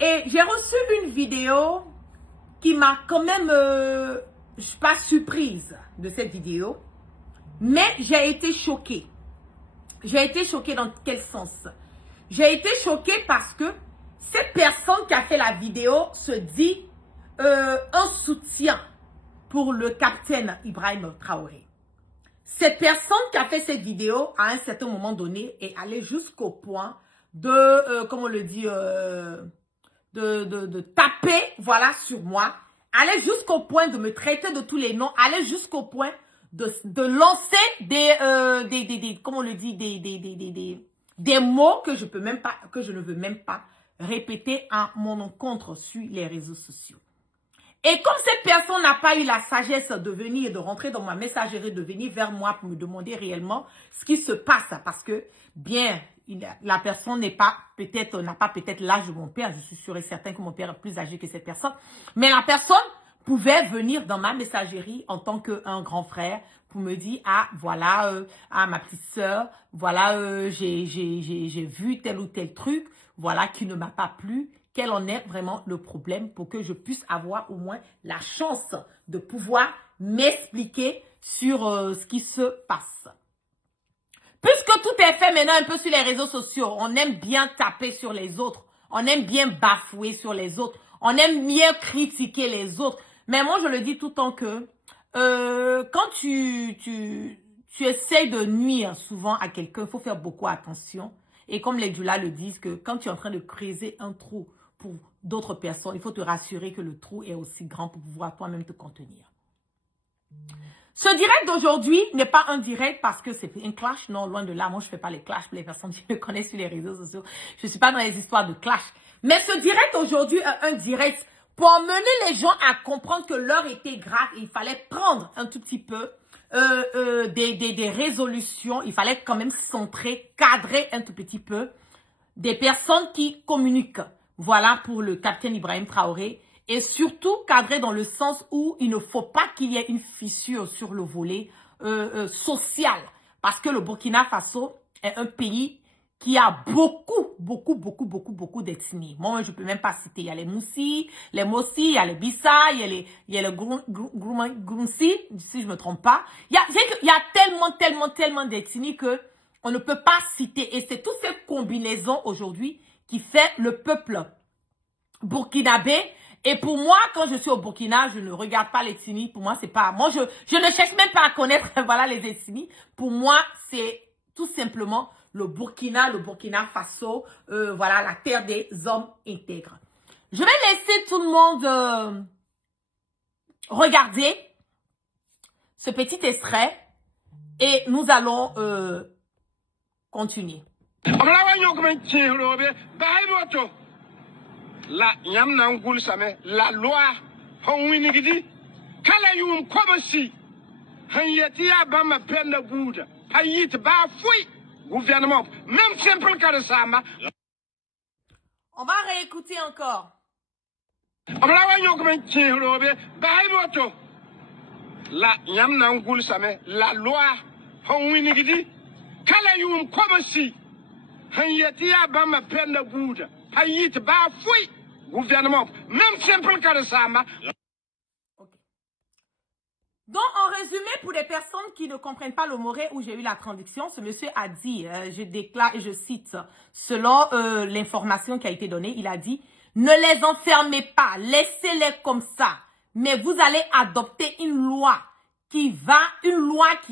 Et j'ai reçu une vidéo qui m'a quand même, je suis pas surprise de cette vidéo, mais j'ai été choquée. J'ai été choquée dans quel sens? J'ai été choquée parce que cette personne qui a fait la vidéo se dit un soutien pour le capitaine Ibrahim Traoré. Cette personne qui a fait cette vidéo, à un certain moment donné, est allée jusqu'au point de, comment on le dit, de taper, voilà, sur moi, aller jusqu'au point de me traiter de tous les noms, aller jusqu'au point de lancer comment on le dit, des mots que je peux même pas, que je ne veux même pas répéter à mon encontre sur les réseaux sociaux. Et comme cette personne n'a pas eu la sagesse de venir, de rentrer dans ma messagerie, de venir vers moi pour me demander réellement ce qui se passe, parce que, bien, la personne n'a pas peut-être l'âge de mon père, je suis sûre et certain que mon père est plus âgé que cette personne, mais la personne pouvait venir dans ma messagerie en tant qu'un grand frère pour me dire, ah, voilà, ma petite sœur, voilà, j'ai vu tel ou tel truc, voilà, qui ne m'a pas plu. Quel en est vraiment le problème pour que je puisse avoir au moins la chance de pouvoir m'expliquer sur ce qui se passe. Puisque tout est fait maintenant un peu sur les réseaux sociaux, on aime bien taper sur les autres, on aime bien bafouer sur les autres, on aime bien critiquer les autres. Mais moi, je le dis tout le temps que quand tu essayes de nuire souvent à quelqu'un, il faut faire beaucoup attention. Et comme les Djula le disent, que quand tu es en train de creuser un trou pour d'autres personnes, il faut te rassurer que le trou est aussi grand pour pouvoir toi-même te contenir. Ce direct d'aujourd'hui n'est pas un direct parce que c'est un clash. Non, loin de là. Moi, je ne fais pas les clashs pour les personnes qui me connaissent sur les réseaux sociaux. Je ne suis pas dans les histoires de clash. Mais ce direct aujourd'hui est un direct pour emmener les gens à comprendre que l'heure était grave et il fallait prendre un tout petit peu des résolutions. Il fallait quand même centrer, cadrer un tout petit peu des personnes qui communiquent. Voilà pour le capitaine Ibrahim Traoré. Et surtout cadré dans le sens où il ne faut pas qu'il y ait une fissure sur le volet social. Parce que le Burkina Faso est un pays qui a beaucoup d'ethnies. Moi, je ne peux même pas citer. Il y a les Moussi, les Mossi, il y a les Bissa, il y a les Grunsi, si je ne me trompe pas. Il y a tellement d'ethnies que on ne peut pas citer. Et c'est toutes ces combinaisons aujourd'hui qui fait le peuple burkinabé. Et pour moi, quand je suis au Burkina, je ne regarde pas l'ethnie. Pour moi, c'est pas... Moi, je ne cherche même pas à connaître voilà, les ethnies. Pour moi, c'est tout simplement le Burkina Faso. Voilà, la terre des hommes intègres. Je vais laisser tout le monde regarder ce petit extrait. Et nous allons continuer. La nyam na ngul same la loi hon winigidi kala yum komasi han yetia ba ma penda bouda payit ba fouy gouvernement même simple que ça ma on va réécouter encore. amla wa nyok men tirobe bay moto la nyam na ngul same la loi hon winigidi kala yum komasi han yetia ba ma penda bouda payit ba fouy gouvernement même simple que ça ma. Okay. Donc, en résumé, pour les personnes qui ne comprennent pas le moré où j'ai eu la traduction, ce monsieur a dit, je déclare et je cite, selon l'information qui a été donnée, il a dit, ne les enfermez pas, laissez-les comme ça, mais vous allez adopter une loi qui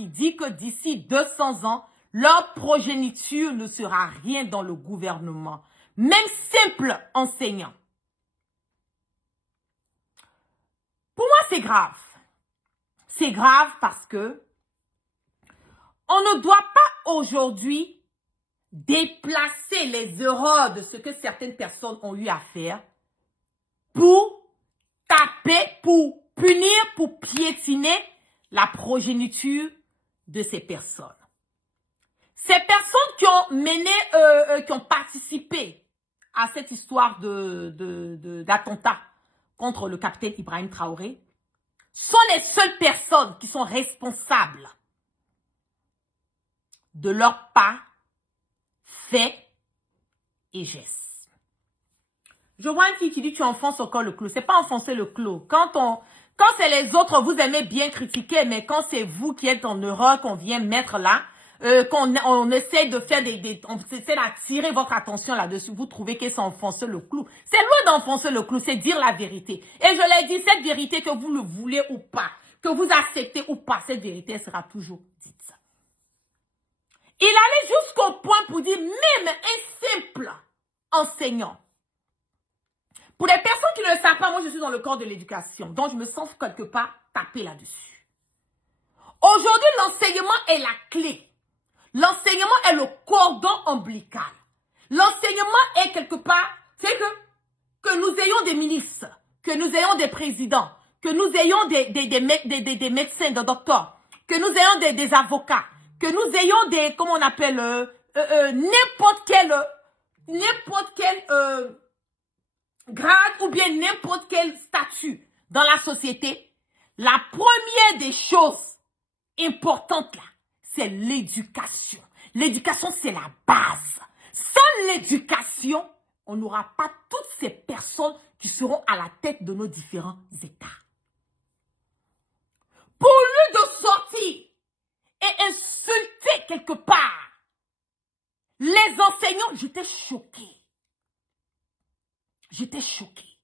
dit que d'ici 200 ans, leur progéniture ne sera rien dans le gouvernement, même simple enseignant. Pour moi, c'est grave. C'est grave parce que on ne doit pas aujourd'hui déplacer les erreurs de ce que certaines personnes ont eu à faire pour taper, pour punir, pour piétiner la progéniture de ces personnes. Ces personnes qui ont mené, qui ont participé à cette histoire d'attentat contre le capitaine Ibrahim Traoré sont les seules personnes qui sont responsables de leurs pas, faits et gestes. Je vois une fille qui dit tu enfonces encore le clou. C'est pas enfoncer le clou. Quand c'est les autres, vous aimez bien critiquer, mais quand c'est vous qui êtes en erreur, qu'on vient mettre là, on essaie de faire on essaie d'attirer votre attention là-dessus, vous trouvez que c'est enfoncer le clou. C'est loin d'enfoncer le clou, c'est dire la vérité. Et je l'ai dit, cette vérité, que vous le voulez ou pas, que vous acceptez ou pas, cette vérité sera toujours dite. Il allait jusqu'au point pour dire, même un simple enseignant. Pour les personnes qui ne le savent pas, moi je suis dans le corps de l'éducation, donc je me sens quelque part tapée là-dessus. Aujourd'hui, l'enseignement est la clé. L'enseignement est le cordon ombilical. L'enseignement est quelque part, c'est que nous ayons des ministres, que nous ayons des présidents, que nous ayons des médecins, des docteurs, que nous ayons des avocats, que nous ayons des, comment on appelle, n'importe quel grade ou bien n'importe quel statut dans la société, la première des choses importantes là, c'est l'éducation. L'éducation, c'est la base. Sans l'éducation, on n'aura pas toutes ces personnes qui seront à la tête de nos différents États. Pour lui de sortir et insulter quelque part les enseignants, j'étais choquée. J'étais choquée.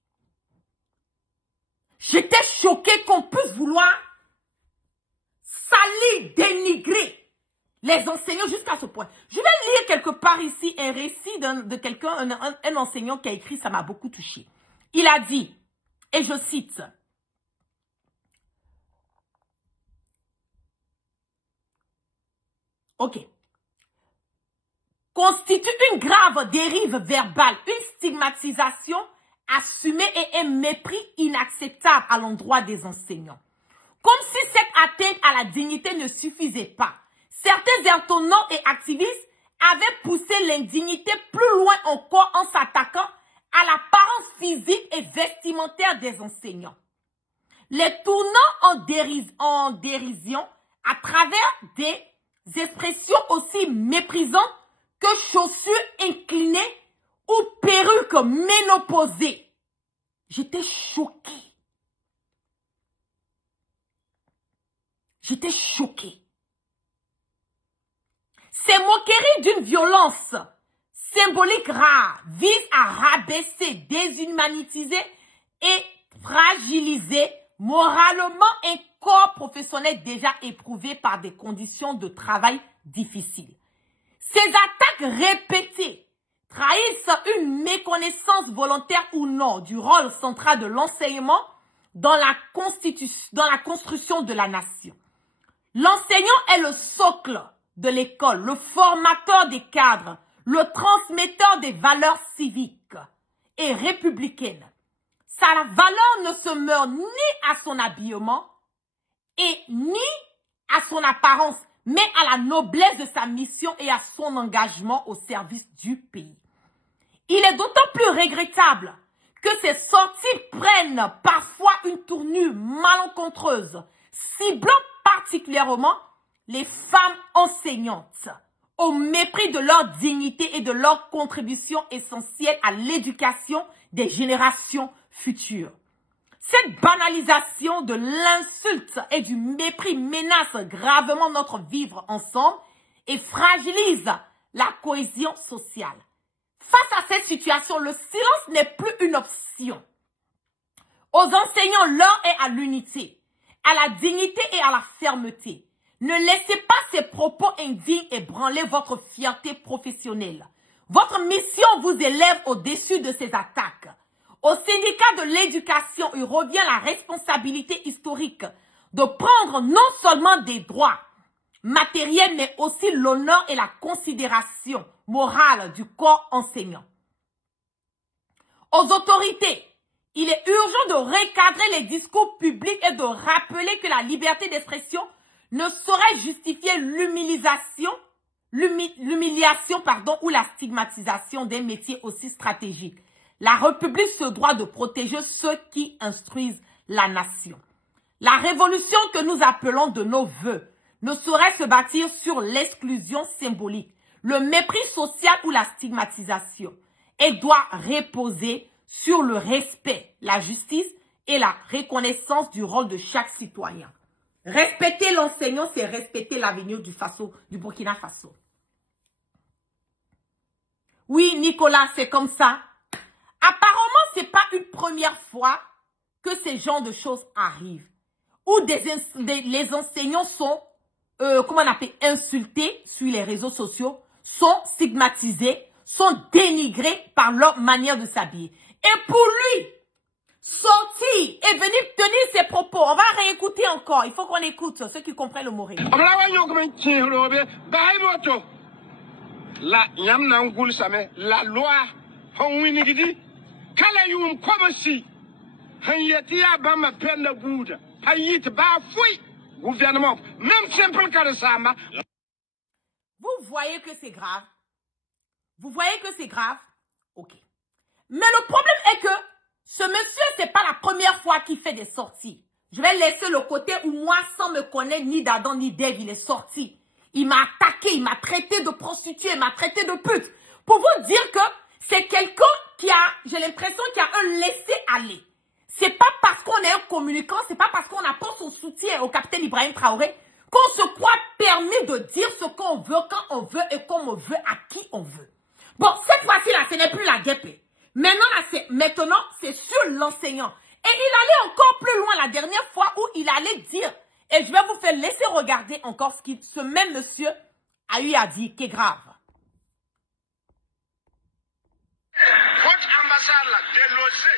J'étais choquée qu'on puisse vouloir salir, dénigrer les enseignants jusqu'à ce point. Je vais lire quelque part ici un récit de quelqu'un, un enseignant qui a écrit, ça m'a beaucoup touché. Il a dit, et je cite, ok, constitue une grave dérive verbale, une stigmatisation assumée et un mépris inacceptable à l'endroit des enseignants. Comme si cette atteinte à la dignité ne suffisait pas, certains internautes et activistes avaient poussé l'indignité plus loin encore en s'attaquant à l'apparence physique et vestimentaire des enseignants. Les tournant en dérision à travers des expressions aussi méprisantes que chaussures inclinées ou perruques ménopausées. J'étais choquée. J'étais choquée. Ces moqueries d'une violence symbolique rare visent à rabaisser, déshumaniser et fragiliser moralement un corps professionnel déjà éprouvé par des conditions de travail difficiles. Ces attaques répétées trahissent une méconnaissance volontaire ou non du rôle central de l'enseignement dans la construction de la nation. L'enseignant est le socle de l'école, le formateur des cadres, le transmetteur des valeurs civiques et républicaines. Sa valeur ne se meurt ni à son habillement et ni à son apparence, mais à la noblesse de sa mission et à son engagement au service du pays. Il est d'autant plus regrettable que ces sorties prennent parfois une tournure malencontreuse, ciblant particulièrement les femmes enseignantes, au mépris de leur dignité et de leur contribution essentielle à l'éducation des générations futures. Cette banalisation de l'insulte et du mépris menace gravement notre vivre ensemble et fragilise la cohésion sociale. Face à cette situation, le silence n'est plus une option. Aux enseignants, l'heure est à l'unité, à la dignité et à la fermeté. Ne laissez pas ces propos indignes ébranler votre fierté professionnelle. Votre mission vous élève au-dessus de ces attaques. Au syndicat de l'éducation, il revient la responsabilité historique de prendre non seulement des droits matériels, mais aussi l'honneur et la considération morale du corps enseignant. Aux autorités, il est urgent de recadrer les discours publics et de rappeler que la liberté d'expression ne saurait justifier l'humiliation ou la stigmatisation des métiers aussi stratégiques. La République se doit de protéger ceux qui instruisent la nation. La révolution que nous appelons de nos vœux ne saurait se bâtir sur l'exclusion symbolique, le mépris social ou la stigmatisation, et doit reposer sur le respect, la justice et la reconnaissance du rôle de chaque citoyen. Respecter l'enseignant, c'est respecter l'avenir du Burkina Faso. Oui, Nicolas, c'est comme ça. Apparemment, ce n'est pas une première fois que ces genres de choses arrivent. Où les enseignants sont, comment on appelle, insultés sur les réseaux sociaux, sont stigmatisés, sont dénigrés par leur manière de s'habiller. Et pour lui, sortir et venir tenir ses propos, on va réécouter encore. Il faut qu'on écoute ceux qui comprennent le moré. La loi, gouvernement, même simple que ça. Vous voyez que c'est grave? Vous voyez que c'est grave? Ok. Mais le problème est que ce monsieur, c'est pas la première fois qu'il fait des sorties. Je vais laisser le côté où moi, sans me connaître ni d'Adam ni d'Ève, il est sorti. Il m'a attaqué, il m'a traité de prostituée, il m'a traité de pute. Pour vous dire que c'est quelqu'un qui a, j'ai l'impression qu'il a un laisser-aller. C'est pas parce qu'on est un communicant, c'est pas parce qu'on apporte son soutien au capitaine Ibrahim Traoré qu'on se croit permis de dire ce qu'on veut, quand on veut et comme on veut, à qui on veut. Bon, cette fois-ci-là, ce n'est plus la guêpe. Maintenant, c'est sur l'enseignant. Et il allait encore plus loin la dernière fois où il allait dire, et je vais vous faire laisser regarder encore ce que ce même monsieur a eu à dire, qui est grave. Votre ambassade l'a délogé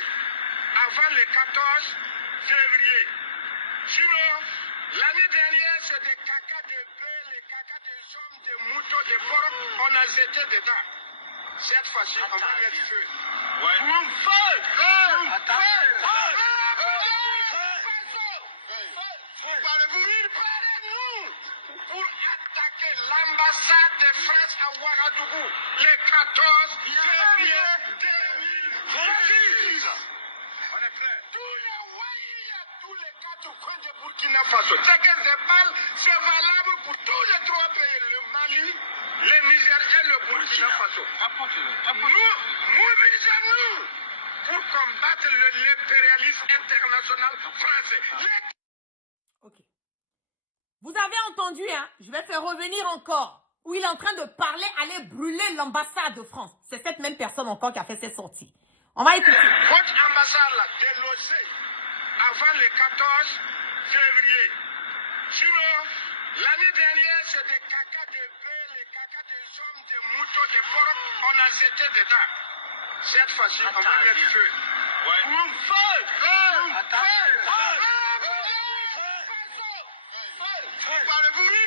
avant le 14 février. Sinon, l'année dernière, c'est des cacas de bœufs, les cacas de hommes, des moutons, des porcs, on a jeté dedans. Cette fois-ci, on va mettre feu. Pour attaquer l'ambassade de France à Ouagadougou le 14 février 2026. On est prêt. Tous les quatre coins de Burkina Faso. Ce que je parle, c'est valable pour tous les trois pays, le Mali, le Niger et le Burkina Faso. Nous, mobilisons-nous pour combattre l'impérialisme international français. Ok. Vous avez entendu, hein? Je vais faire revenir encore. Où il est en train de parler, aller brûler l'ambassade de France. C'est cette même personne encore qui a fait ses sorties. On va écouter. Votre ambassade l'a délogé avant le 14 février. Sinon, l'année dernière, c'est des cacas de bœufs, les cacas des hommes, des moutons, des porcs, on a jeté dedans. Cette fois-ci, on va mettre feu.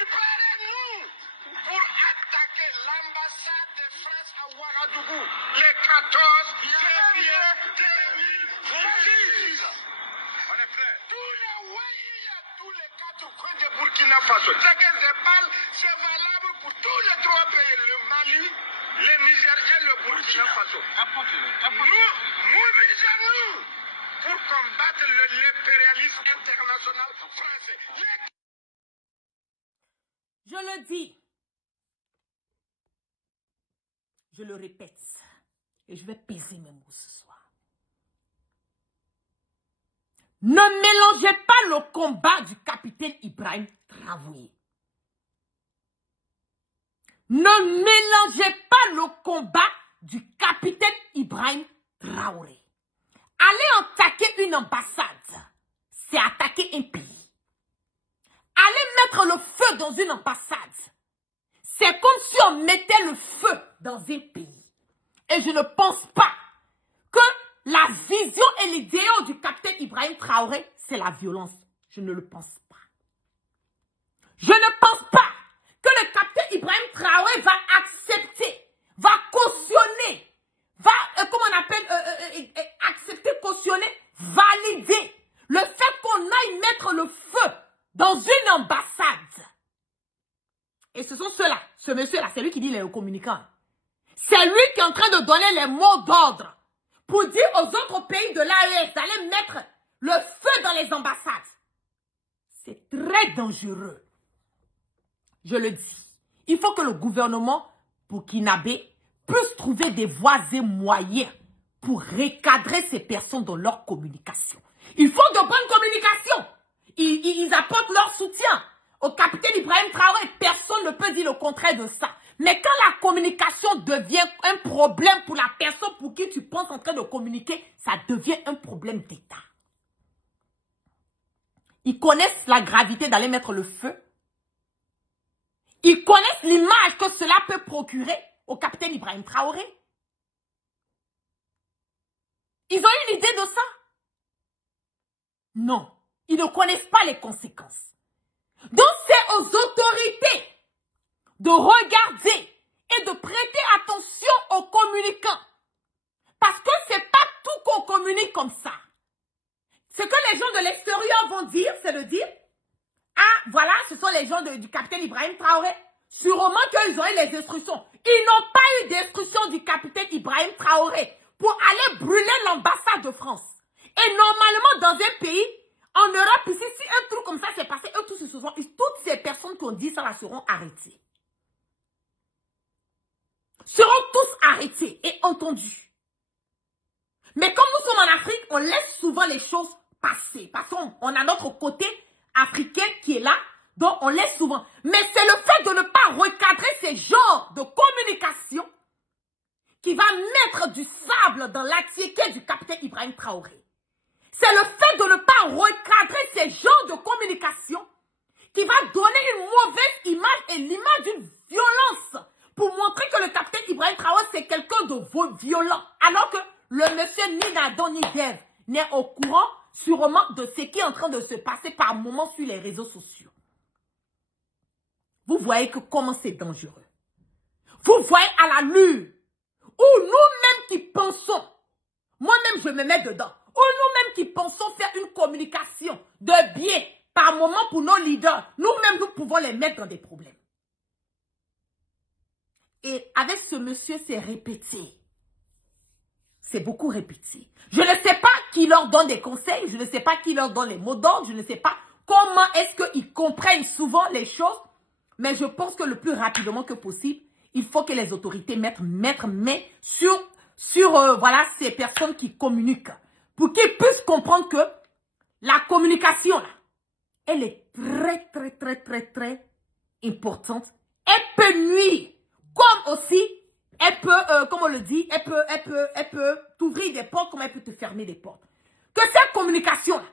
Préparez-nous pour attaquer l'ambassade de France à Ouagadougou le 14 février 2026. On est prêt. Tous les quatre coins de Burkina Faso. Ce que je parle, c'est valable pour tous les trois pays, le Mali, le Niger et le Burkina Faso. Nous, mobilisons-nous pour combattre l'impérialisme international français. Je le dis. Je le répète. Et je vais peser mes mots ce soir. Ne mélangez pas le combat du capitaine Ibrahim Traoré. Ne mélangez pas le combat du capitaine Ibrahim Traoré. Aller attaquer une ambassade, c'est attaquer un pays. Aller mettre le feu dans une ambassade, c'est comme si on mettait le feu dans un pays. Et je ne pense pas que la vision et l'idéal du capitaine Ibrahim Traoré, c'est la violence. Je ne le pense pas. Je ne pense pas que le capitaine Ibrahim Traoré va accepter, va cautionner, va, comment on appelle, accepter, cautionner, valider le fait qu'on aille mettre le feu dans une ambassade. Et ce sont ceux-là, ce monsieur-là, c'est lui qui dit les communicants. C'est lui qui est en train de donner les mots d'ordre pour dire aux autres pays de l'AES d'aller mettre le feu dans les ambassades. C'est très dangereux. Je le dis. Il faut que le gouvernement burkinabé puisse trouver des voies et moyens pour recadrer ces personnes dans leur communication. Ils font de bonnes communications. Ils apportent leur soutien au capitaine Ibrahim Traoré. Personne ne peut dire le contraire de ça. Mais quand la communication devient un problème pour la personne pour qui tu penses en train de communiquer, ça devient un problème d'État. Ils connaissent la gravité d'aller mettre le feu. Ils connaissent l'image que cela peut procurer au capitaine Ibrahim Traoré. Ils ont une idée de ça? Non, ils ne connaissent pas les conséquences. Donc c'est aux autorités de regarder et de prêter attention aux communicants. Parce que c'est pas tout qu'on communique comme ça. Ce que les gens de l'extérieur vont dire, c'est de dire, ah, voilà, ce sont les gens du capitaine Ibrahim Traoré. Sûrement qu'ils ont eu les instructions. Ils n'ont pas eu d'instructions du capitaine Ibrahim Traoré pour aller brûler l'ambassade de France. Et normalement, dans un pays, en Europe, ici, si un truc comme ça s'est passé, eux tous, toutes ces personnes qui ont dit ça là seront arrêtées. Seront tous arrêtés et entendus. Mais comme nous sommes en Afrique, on laisse souvent les choses passer. Parce qu'on a notre côté africain qui est là, donc on laisse souvent. Mais c'est le fait de ne pas recadrer ces genres de communication qui va mettre du sable dans l'attiéké du capitaine Ibrahim Traoré. C'est le fait de ne pas recadrer ces genres de communication qui va donner une mauvaise image et l'image d'une violence pour montrer que le capitaine Ibrahim Traoré, c'est quelqu'un de violent. Alors que le monsieur ni d'Adam ni d'Ève n'est au courant sûrement de ce qui est en train de se passer par moments sur les réseaux sociaux. Vous voyez que comment c'est dangereux. Vous voyez à la l'allure où nous-mêmes qui pensons, moi-même je me mets dedans, où nous-mêmes qui pensons faire une communication de bien par moment pour nos leaders, nous-mêmes nous pouvons les mettre dans des problèmes. Et avec ce monsieur, c'est répété. C'est beaucoup répété. Je ne sais pas qui leur donne des conseils, je ne sais pas qui leur donne les mots d'ordre, je ne sais pas comment est-ce qu'ils comprennent souvent les choses, mais je pense que le plus rapidement que possible, il faut que les autorités mettent main sur voilà, ces personnes qui communiquent, pour qu'ils puissent comprendre que la communication, là, elle est très importante. Elle peut nuire, comme aussi, elle peut, comme on le dit, elle peut t'ouvrir des portes, comme elle peut te fermer des portes. Que cette communication-là,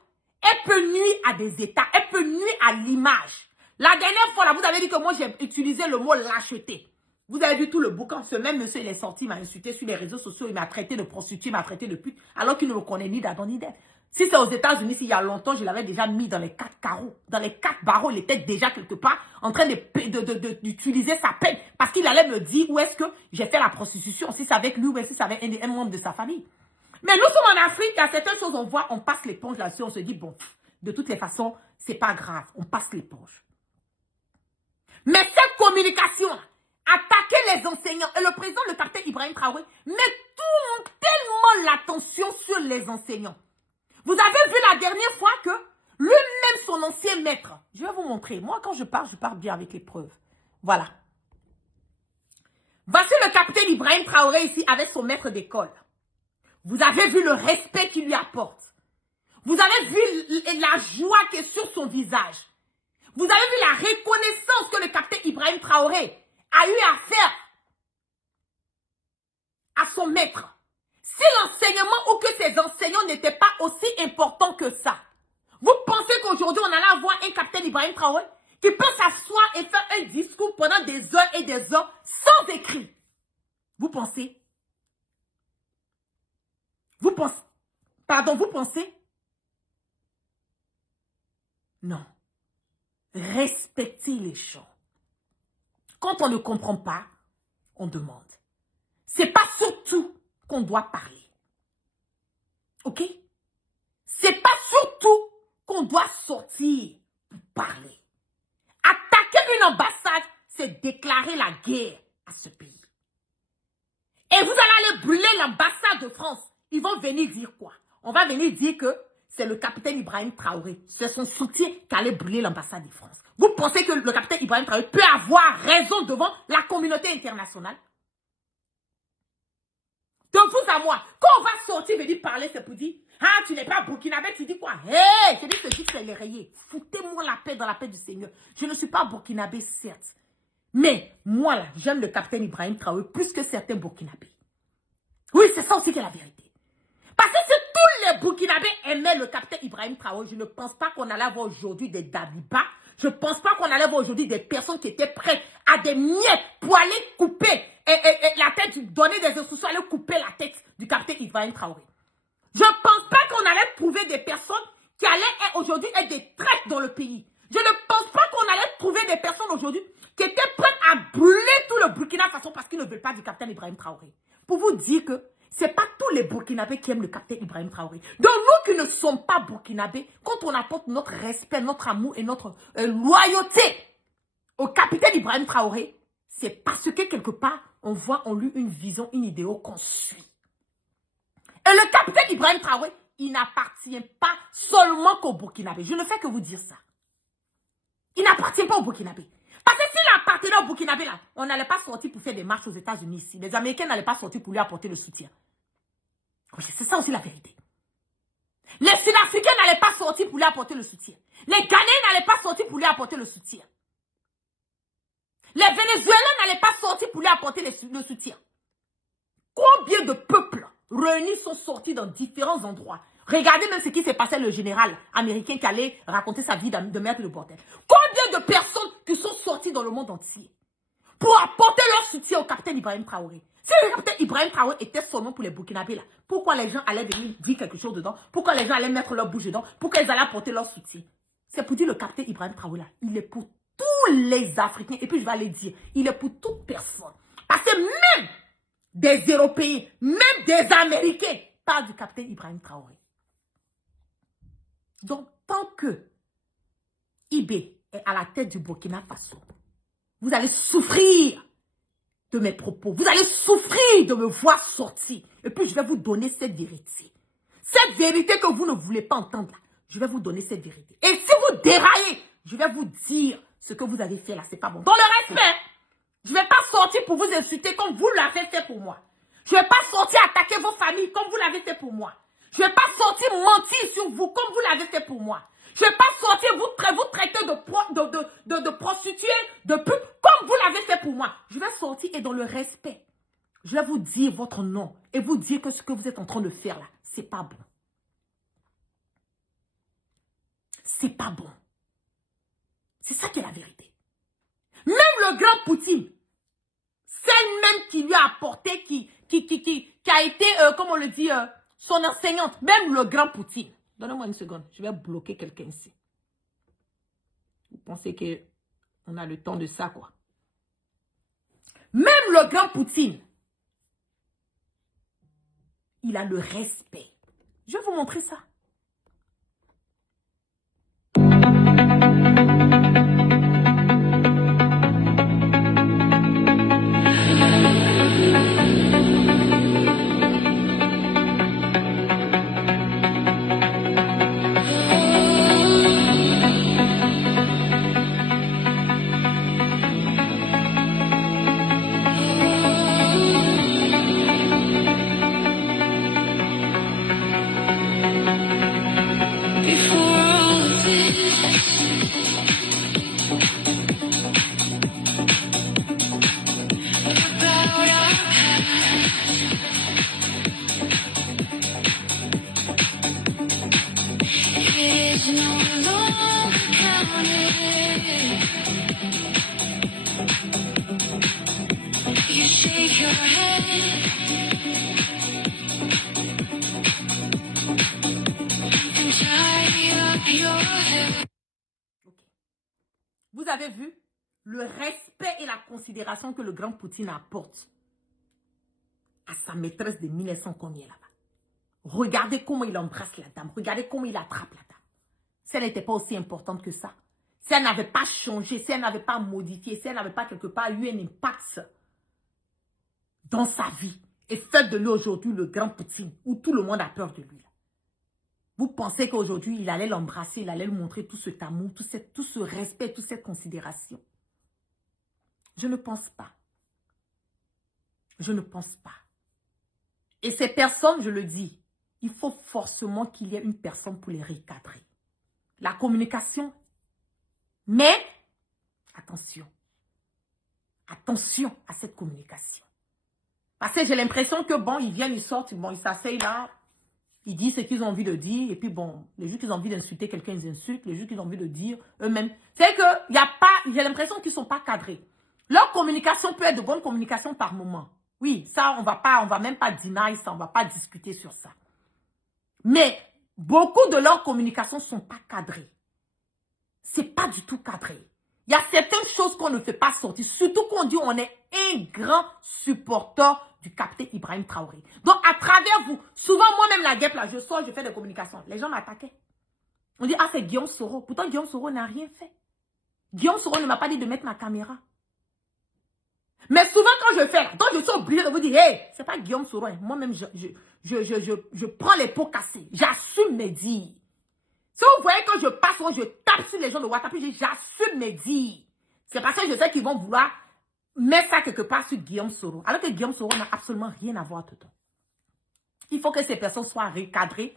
elle peut nuire à des États, elle peut nuire à l'image. La dernière fois, là, vous avez dit que moi, j'ai utilisé le mot lâcheté. Vous avez vu tout le boucan. Ce même monsieur, il est sorti, il m'a insulté sur les réseaux sociaux, il m'a traité de prostituée, il m'a traité de pute, alors qu'il ne me connaît ni d'Adam ni d'Ève. Si c'est aux États-Unis, s'il y a longtemps, je l'avais déjà mis dans les 4 carreaux. Dans les 4 barreaux, il était déjà quelque part en train d'utiliser sa peine. Parce qu'il allait me dire où est-ce que j'ai fait la prostitution, si c'est avec lui ou si c'est avec un membre de sa famille. Mais nous sommes en Afrique, il y a certaines choses, on voit, on passe l'éponge là-dessus, on se dit, bon, de toutes les façons, c'est pas grave, on passe l'éponge. Mais cette communication, attaquer les enseignants, et le président, le capitaine Ibrahim Traoré, met tellement l'attention sur les enseignants. Vous avez vu la dernière fois que lui-même, son ancien maître, je vais vous montrer, moi quand je parle bien avec les preuves. Voilà. Voici le capitaine Ibrahim Traoré ici avec son maître d'école. Vous avez vu le respect qu'il lui apporte. Vous avez vu la joie qui est sur son visage. Vous avez vu la reconnaissance que le capitaine Ibrahim Traoré a eu à faire à son maître. Si l'enseignement ou que ses enseignants n'étaient pas aussi importants que ça, vous pensez qu'aujourd'hui on allait avoir un capitaine Ibrahim Traoré qui peut s'asseoir et faire un discours pendant des heures et des heures sans écrit? Vous pensez? Vous pensez? Pardon, vous pensez? Non. Respectez les gens. Quand on ne comprend pas, on demande. C'est pas surtout qu'on doit parler. Ok? C'est pas surtout qu'on doit sortir pour parler. Attaquer une ambassade, c'est déclarer la guerre à ce pays. Et vous allez aller brûler l'ambassade de France. Ils vont venir dire quoi? On va venir dire que c'est le capitaine Ibrahim Traoré. C'est son soutien qui allait brûler l'ambassade de France. Vous pensez que le capitaine Ibrahim Traoré peut avoir raison devant la communauté internationale? Donc vous à moi. Quand on va sortir, venir parler, c'est pour dire, ah, tu n'es pas burkinabé, tu dis quoi? Hé, je dis que je c'est les rayés. Foutez-moi la paix dans la paix du Seigneur. Je ne suis pas burkinabé, certes. Mais, moi, là, j'aime le capitaine Ibrahim Traoré plus que certains burkinabés. Oui, c'est ça aussi qui est la vérité. Parce que si tous les burkinabés aimaient le capitaine Ibrahim Traoré, je ne pense pas qu'on allait avoir aujourd'hui des Dabiba. Je ne pense pas qu'on allait avoir aujourd'hui des personnes qui étaient prêtes à des miettes pour aller couper la tête, donner des instructions, aller couper la tête du capitaine Ibrahim Traoré. Je ne pense pas qu'on allait trouver des personnes qui allaient aujourd'hui être des traîtres dans le pays. Je ne pense pas qu'on allait trouver des personnes aujourd'hui qui étaient prêtes à brûler tout le Burkina Faso parce qu'ils ne veulent pas du capitaine Ibrahim Traoré. Pour vous dire que ce n'est pas tous les Burkinabés qui aiment le capitaine Ibrahim Traoré. Donc nous qui ne sommes pas Burkinabés, quand on apporte notre respect, notre amour et notre loyauté au capitaine Ibrahim Traoré, c'est parce que quelque part, on voit en lui une vision, une idéo qu'on suit. Et le capitaine Ibrahim Traoré, il n'appartient pas seulement qu'au Burkinabé. Je ne fais que vous dire ça. Il n'appartient pas au Burkinabé. Parce que s'il appartenait au Burkinabé, là, on n'allait pas sortir pour faire des marches aux États-Unis ici. Les Américains n'allaient pas sortir pour lui apporter le soutien. Oui, c'est ça aussi la vérité. Les Sud-Africains n'allaient pas sortir pour lui apporter le soutien. Les Ghanéens n'allaient pas sortir pour lui apporter le soutien. Les Vénézuéliens n'allaient pas sortir pour lui apporter le soutien. Combien de peuples réunis sont sortis dans différents endroits? Regardez même ce qui s'est passé le général américain qui allait raconter sa vie de maître de bordel. Combien de personnes qui sont sorties dans le monde entier pour apporter leur soutien au capitaine Ibrahim Traoré? Si le capitaine Ibrahim Traoré était seulement pour les Burkinabés là, pourquoi les gens allaient venir dire quelque chose dedans? Pourquoi les gens allaient mettre leur bouche dedans? Pourquoi ils allaient apporter leur soutien? C'est pour dire le capitaine Ibrahim Traoré là, il est pour tous les Africains. Et puis je vais aller dire, il est pour toute personne. Parce que même des Européens, même des Américains parlent du capitaine Ibrahim Traoré. Donc, tant que IB est à la tête du Burkina Faso, vous allez souffrir de mes propos. Vous allez souffrir de me voir sortir. Et puis, je vais vous donner cette vérité. Cette vérité que vous ne voulez pas entendre, là, je vais vous donner cette vérité. Et si vous déraillez, je vais vous dire ce que vous avez fait là, c'est pas bon. Dans le respect, je ne vais pas sortir pour vous insulter comme vous l'avez fait pour moi. Je ne vais pas sortir attaquer vos familles comme vous l'avez fait pour moi. Je ne vais pas sortir mentir sur vous comme vous l'avez fait pour moi. Je ne vais pas sortir vous traiter de prostituées, de pute, comme vous l'avez fait pour moi. Je vais sortir et dans le respect, je vais vous dire votre nom et vous dire que ce que vous êtes en train de faire là, c'est pas bon. C'est pas bon. C'est ça qui est la vérité. Même le grand Poutine, celle même qui lui a apporté, qui a été, comme on le dit, son enseignante, même le grand Poutine. Donnez-moi une seconde, je vais bloquer quelqu'un ici. Vous pensez qu'on a le temps de ça, quoi? Même le grand Poutine, il a le respect. Je vais vous montrer ça. Vous avez vu le respect et la considération que le grand Poutine apporte à sa maîtresse de 1900 combien là-bas. Regardez comment il embrasse la dame. Regardez comment il attrape la dame. Si elle n'était pas aussi importante que ça, si elle n'avait pas changé, si elle n'avait pas modifié, si elle n'avait pas quelque part eu un impact dans sa vie et fait de lui aujourd'hui le grand Poutine où tout le monde a peur de lui. Vous pensez qu'aujourd'hui, il allait l'embrasser, il allait lui montrer tout cet amour, tout ce respect, toute cette considération? Je ne pense pas. Je ne pense pas. Et ces personnes, je le dis, il faut forcément qu'il y ait une personne pour les recadrer. La communication. Mais, attention. Attention à cette communication. Parce que j'ai l'impression que, bon, ils viennent, ils sortent, bon, ils s'asseyent là, ils disent ce qu'ils ont envie de dire, et puis bon, les jours qu'ils ont envie d'insulter quelqu'un, ils insultent, les jours qu'ils ont envie de dire eux-mêmes. C'est que, il n'y a pas, j'ai l'impression qu'ils ne sont pas cadrés. Leur communication peut être de bonne communication par moment. Oui, ça, on va même pas deny ça, on va pas discuter sur ça. Mais, beaucoup de leurs communications ne sont pas cadrées. C'est pas du tout cadré. Il y a certaines choses qu'on ne fait pas sortir, surtout qu'on dit on est un grand supporter du capitaine Ibrahim Traoré. Donc, à travers vous, souvent moi-même la guêpe là, je sors, je fais des communications. Les gens m'attaquaient. On dit, ah, c'est Guillaume Soro. Pourtant, Guillaume Soro n'a rien fait. Guillaume Soro ne m'a pas dit de mettre ma caméra. Mais souvent, quand je fais, donc je suis obligée de vous dire, hey, c'est pas Guillaume Soro. Hein. Moi-même, je prends les pots cassés. J'assume mes dires. Si vous voyez que je passe, je tape sur les gens de WhatsApp, j'assume mes dires. C'est parce que je sais qu'ils vont vouloir mettre ça quelque part sur Guillaume Soro. Alors que Guillaume Soro n'a absolument rien à voir dedans. Il faut que ces personnes soient recadrées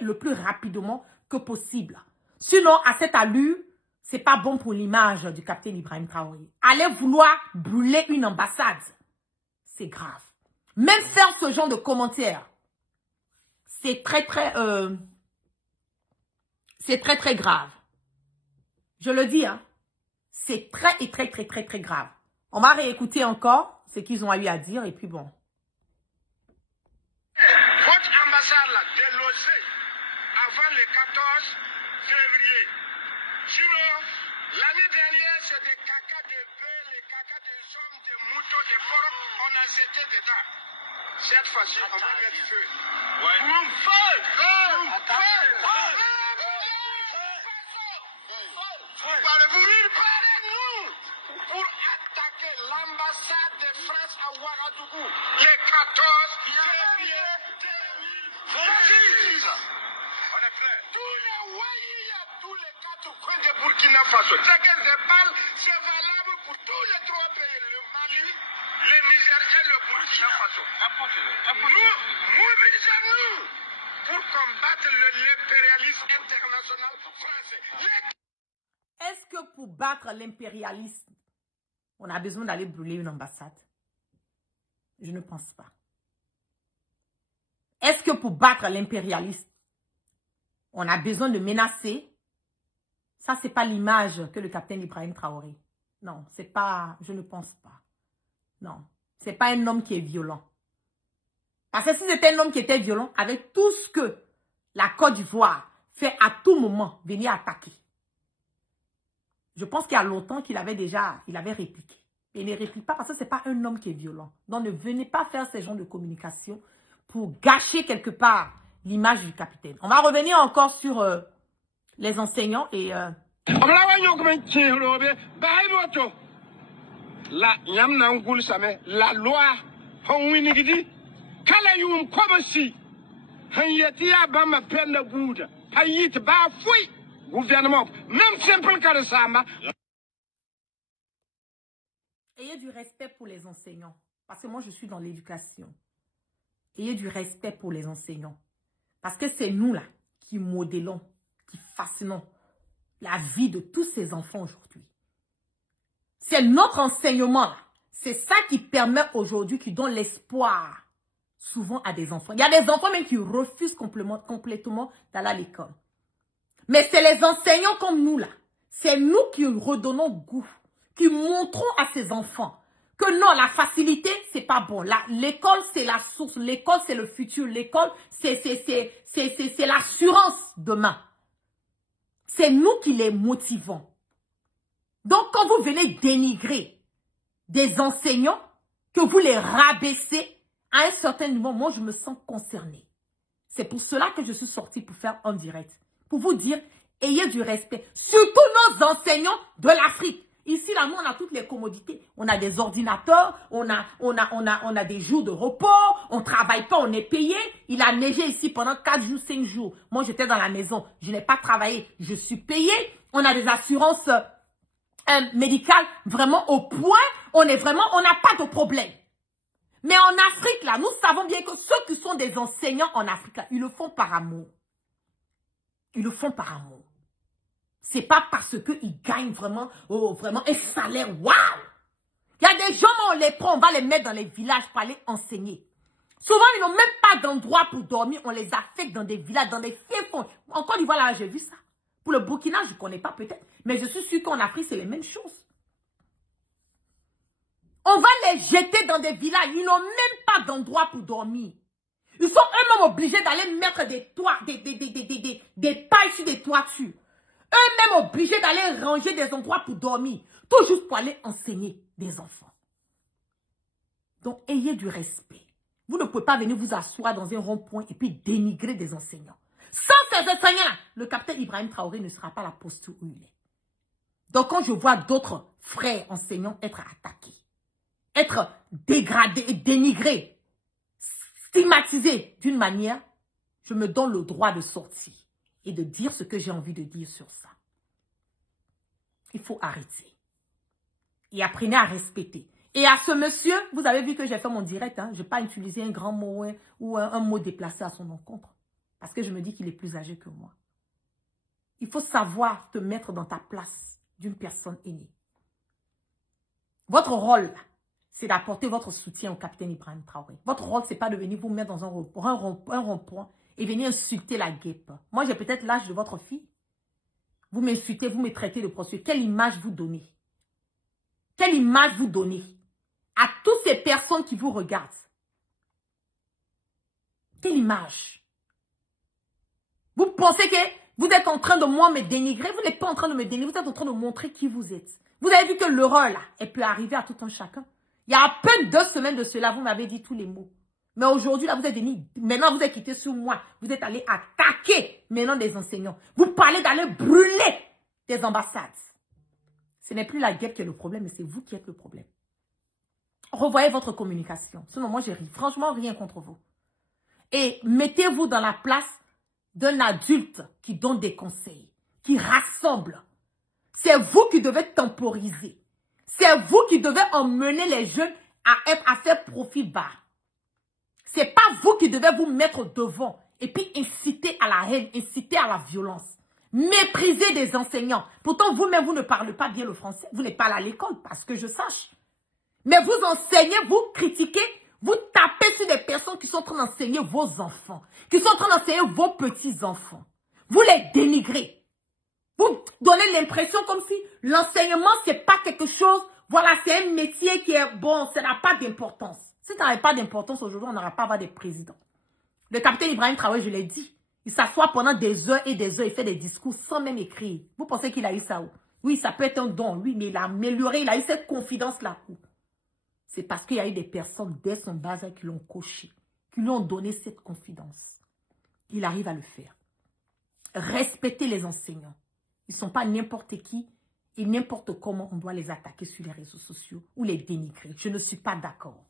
le plus rapidement que possible. Sinon, à cette allure, c'est pas bon pour l'image du capitaine Ibrahim Traoré. Aller vouloir brûler une ambassade, c'est grave. Même faire ce genre de commentaires, c'est très grave. Je le dis, hein. C'est très grave. On va réécouter encore ce qu'ils ont eu à dire et puis bon. Votre ambassade l'a délogée avant le 14 février. Sinon, l'année dernière, c'est des caca de bœufs, les caca des hommes, des moutons, des porcs, on a jeté dedans. Cette fois-ci, on va mettre feu. Ouais. Parlez-nous pour attaquer l'ambassade de France à Ouagadougou le 14 février 2026. On est prêt. Tous les Ouaïs, tous les quatre coins de Burkina Faso. Ce que je parle, c'est valable pour tous les trois pays, le Mali, le Niger et le Burkina Faso. Nous, mobilisons-nous pour combattre l'impérialisme international français. Est-ce que pour battre l'impérialisme, on a besoin d'aller brûler une ambassade? Je ne pense pas. Est-ce que pour battre l'impérialisme, on a besoin de menacer? Ça, c'est pas l'image que le capitaine Ibrahim Traoré. Non, c'est pas, je ne pense pas. Non, c'est pas un homme qui est violent. Parce que si c'était un homme qui était violent, avec tout ce que la Côte d'Ivoire fait à tout moment, venir attaquer. Je pense qu'il y a longtemps qu'il avait répliqué. Et il ne réplique pas parce que ce n'est pas un homme qui est violent. Donc ne venez pas faire ces genres de communication pour gâcher quelque part l'image du capitaine. On va revenir encore sur les enseignants et... La loi, gouvernement, même simple cas de ça. Ayez du respect pour les enseignants. Parce que moi, je suis dans l'éducation. Ayez du respect pour les enseignants. Parce que c'est nous, là, qui modélons, qui façonnons la vie de tous ces enfants aujourd'hui. C'est notre enseignement, là. C'est ça qui permet aujourd'hui, qui donne l'espoir souvent à des enfants. Il y a des enfants même qui refusent complètement d'aller à l'école. Mais c'est les enseignants comme nous, là. C'est nous qui redonnons goût, qui montrons à ces enfants que non, la facilité, c'est pas bon. L'école, c'est la source. L'école, c'est le futur. L'école, c'est l'assurance demain. C'est nous qui les motivons. Donc, quand vous venez dénigrer des enseignants, que vous les rabaissez à un certain niveau, moi, je me sens concernée. C'est pour cela que je suis sortie pour faire un direct. Pour vous dire, ayez du respect. Surtout nos enseignants de l'Afrique. Ici, là, nous, on a toutes les commodités. On a des ordinateurs, on a des jours de repos, on ne travaille pas, on est payé. Il a neigé ici pendant 4 jours, 5 jours. Moi, j'étais dans la maison, je n'ai pas travaillé, je suis payé. On a des assurances médicales vraiment au point. On n'a pas de problème. Mais en Afrique, là, nous savons bien que ceux qui sont des enseignants en Afrique, là, ils le font par amour. Ils le font par amour. C'est pas parce qu'ils gagnent vraiment, vraiment un salaire, waouh! Il y a des gens, on les prend, on va les mettre dans les villages pour aller enseigner. Souvent, ils n'ont même pas d'endroit pour dormir. On les affecte dans des villages, dans des fiefs. En Côte d'Ivoire, là, j'ai vu ça. Pour le Burkina, je ne connais pas peut-être. Mais je suis sûre qu'en Afrique, c'est les mêmes choses. On va les jeter dans des villages. Ils n'ont même pas d'endroit pour dormir. Ils sont eux-mêmes obligés d'aller mettre des toits, des pailles sur des toitures. Eux-mêmes obligés d'aller ranger des endroits pour dormir. Tout juste pour aller enseigner des enfants. Donc, ayez du respect. Vous ne pouvez pas venir vous asseoir dans un rond-point et puis dénigrer des enseignants. Sans ces enseignants, le capitaine Ibrahim Traoré ne sera pas à la posture où il est. Donc, quand je vois d'autres frères enseignants être attaqués, être dégradés et dénigrés, stigmatisés d'une manière, je me donne le droit de sortir et de dire ce que j'ai envie de dire sur ça. Il faut arrêter. Et apprenez à respecter. Et à ce monsieur, vous avez vu que j'ai fait mon direct, hein, je n'ai pas utilisé un grand mot ou un mot déplacé à son encontre. Parce que je me dis qu'il est plus âgé que moi. Il faut savoir te mettre dans ta place d'une personne aînée. Votre rôle, c'est d'apporter votre soutien au capitaine Ibrahim Traoré. Votre rôle, ce n'est pas de venir vous mettre dans un rond-point et venir insulter la guêpe. Moi, j'ai peut-être l'âge de votre fille. Vous m'insultez, vous me traitez de prostituée. Quelle image vous donnez? Quelle image vous donnez à toutes ces personnes qui vous regardent? Quelle image? Vous pensez que vous êtes en train de moi me dénigrer? Vous n'êtes pas en train de me dénigrer, vous êtes en train de montrer qui vous êtes. Vous avez vu que l'horreur, là, elle peut arriver à tout un chacun. Il y a à peine 2 semaines de cela, vous m'avez dit tous les mots. Mais aujourd'hui, là, vous êtes venu, maintenant vous êtes quitté sur moi. Vous êtes allé attaquer maintenant des enseignants. Vous parlez d'aller brûler des ambassades. Ce n'est plus la guerre qui est le problème, mais c'est vous qui êtes le problème. Revoyez votre communication. Sinon, moi, j'ai franchement rien contre vous. Et mettez-vous dans la place d'un adulte qui donne des conseils, qui rassemble. C'est vous qui devez temporiser. C'est vous qui devez emmener les jeunes à faire profil bas. C'est pas vous qui devez vous mettre devant et puis inciter à la haine, inciter à la violence. Mépriser des enseignants. Pourtant, vous-même, vous ne parlez pas bien le français. Vous n'êtes pas allé à l'école, parce que je sache. Mais vous enseignez, vous critiquez, vous tapez sur des personnes qui sont en train d'enseigner vos enfants, qui sont en train d'enseigner vos petits-enfants. Vous les dénigrez. Vous donnez l'impression comme si l'enseignement, c'est pas quelque chose, voilà, c'est un métier qui est bon, ça n'a pas d'importance. Si ça n'avait pas d'importance aujourd'hui, on n'aura pas à avoir des présidents. Le capitaine Ibrahim Traoré, je l'ai dit, il s'assoit pendant des heures et des heures, il fait des discours sans même écrire. Vous pensez qu'il a eu ça où? Oui, ça peut être un don, oui, mais il a amélioré, il a eu cette confidence-là où? C'est parce qu'il y a eu des personnes dès son bas âge qui l'ont coché, qui lui ont donné cette confidence. Il arrive à le faire. Respectez les enseignants. Ils ne sont pas n'importe qui et n'importe comment on doit les attaquer sur les réseaux sociaux ou les dénigrer. Je ne suis pas d'accord.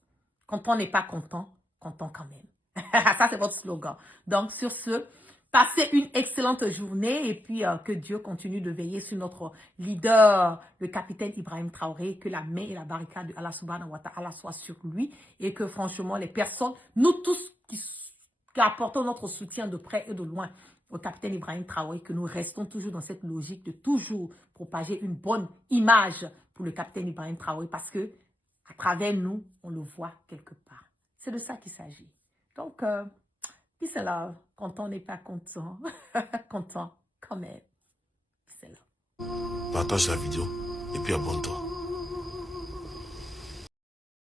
Quand on n'est pas content, content quand même. Ça, c'est votre slogan. Donc, sur ce, passez une excellente journée et puis que Dieu continue de veiller sur notre leader, le capitaine Ibrahim Traoré, que la main et la barricade de Allah subhanahu wa ta'ala soient sur lui et que franchement, les personnes, nous tous qui apportons notre soutien de près et de loin au capitaine Ibrahim Traoré, que nous restons toujours dans cette logique de toujours propager une bonne image pour le capitaine Ibrahim Traoré parce que à travers nous, on le voit quelque part. C'est de ça qu'il s'agit. Donc, peace and love. Quand on n'est pas content, content quand même. Peace and love. Partage la vidéo et puis abonne-toi.